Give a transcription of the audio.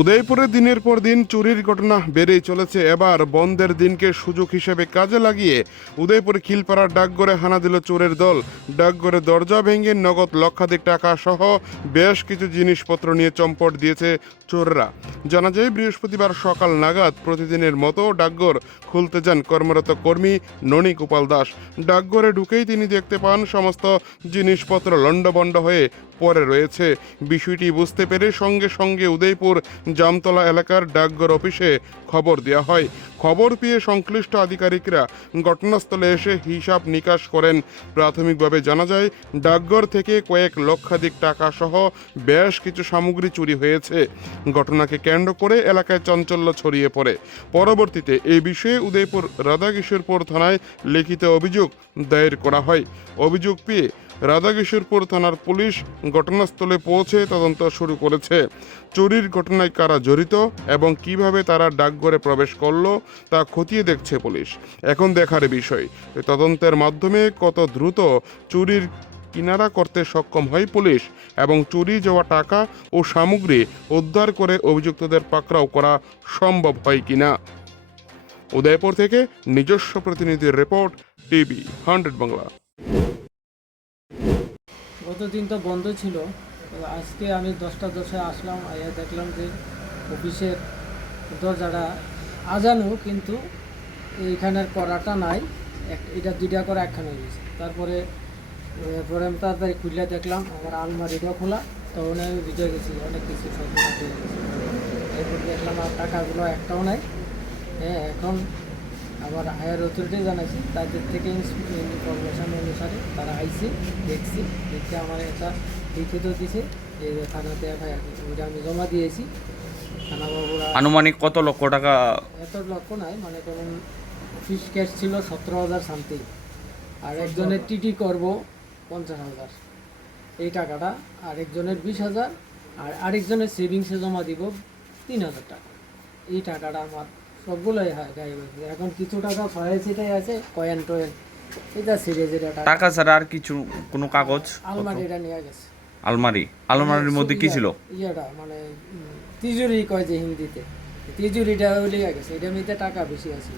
উদয়পুরে দিনের পর দিন চুরির ঘটনা বেড়েই চলেছে। এবার বন্ধের দিনকে সুযোগ হিসেবে কাজে লাগিয়ে উদয়পুরে খিলপাড়ার ডাকঘরে হানা দিল চোরের দল। ডাকঘরে দরজা ভেঙে নগদ লক্ষাধিক টাকা সহ বেশ কিছু জিনিসপত্র নিয়ে চম্পট দিয়েছে চোররা। জানা যায় বৃহস্পতিবার সকাল নাগাদ প্রতিদিনের মতো ডাকঘর খুলতে যান কর্মরত কর্মী ননী গোপাল দাস। ডাকঘরে ঢুকেই তিনি দেখতে পান সমস্ত জিনিসপত্র লণ্ডভণ্ড হয়ে পড়ে রয়েছে। বিষয়টি বুঝতে পেরে সঙ্গে সঙ্গে উদয়পুর জামতলা এলাকার ডাকঘর অফিসে খবর দেওয়া হয়। খবর পেয়ে সংশ্লিষ্ট আধিকারিকরা ঘটনাস্থলে এসে হিসাব নিকাশ করেন। প্রাথমিকভাবে জানা যায় ডাকঘর থেকে কয়েক লক্ষাধিক টাকা সহ বেশ কিছু সামগ্রী চুরি হয়েছে। ঘটনাকে কেন্দ্র করে এলাকায় চাঞ্চল্য ছড়িয়ে পড়ে। পরবর্তীতে এই বিষয়ে উদয়পুর রাধাকিশোরপুর থানায় লিখিত অভিযোগ দায়ের করা হয়। অভিযোগ পেয়ে রাধাকিশোরপুর থানার পুলিশ ঘটনাস্থলে পৌঁছে তদন্ত শুরু করেছে। চুরির ঘটনায় কারা জড়িত এবং কিভাবে তারা ডাকঘরে প্রবেশ করলো তা খতিয়ে দেখছে পুলিশ। এখন দেখার বিষয় তদন্তের মাধ্যমে কত দ্রুত চুরির কিনারা করতে সক্ষম হয় পুলিশ এবং চুরি যাওয়া টাকা ও সামগ্রী উদ্ধার করে অভিযুক্তদের পাকড়াও করা সম্ভব হয় কিনা। উদয়পুর থেকে নিজস্ব প্রতিনিধির রিপোর্ট, টিভি 100 বাংলা। গতদিন তো বন্ধ ছিল, তো আজকে আমি 10টা 10-এ আসলাম, আইয়া দেখলাম যে অফিসের দরজাটা আজানো, কিন্তু এইখানের করাটা নাই, এটা 2টা করে একখানে হয়ে গেছে। তারপরে আমি তাড়াতাড়ি খুলে দেখলাম আমার আলমারিটাও খোলা, তখন আমি বুঝে গেছি অনেক কিছু সব হয়ে গেছে। এরপর দেখলাম আর টাকাগুলো একটাও নাই। হ্যাঁ, এখন আবার হায়ার অথরিটি জানাইছি, তাদের থেকে ইনফরমেশন অনুসারে তারা আইসি, দেখছি, দেখতে আমার একটা লিখিত দিছে যে থানাতে এফআইআর, ওইটা আমি জমা দিয়েছি। থানাবাবুরা আনুমানিক কত লক্ষ টাকা? এত লক্ষ নাই, মানে ধরুন অফিস ক্যাশ ছিল 17,000 সামথিং, আর একজনের টিটি করব 50,000 এই টাকাটা, আর একজনের 20,000, আর আরেকজনের সেভিংসে জমা দিব 3,000 টাকা। এই টাকাটা আমার সবগুলোই গায়েব হয়েছে। এখন কিছু টাকা ছয় সেটাই আছে, কয়েন টয়েন এটা সিরিজের টাকা ছাড়া আর কিছু কোনো কাগজ? আলমারিটা নিয়ে গেছে। আলমারির মধ্যে কি ছিল? ইয়েটা মানে তিজুরি কয় যে হিন্দিতে, তিজুরিটা লিয়ে গেছে, এটার মধ্যে টাকা বেশি আছে।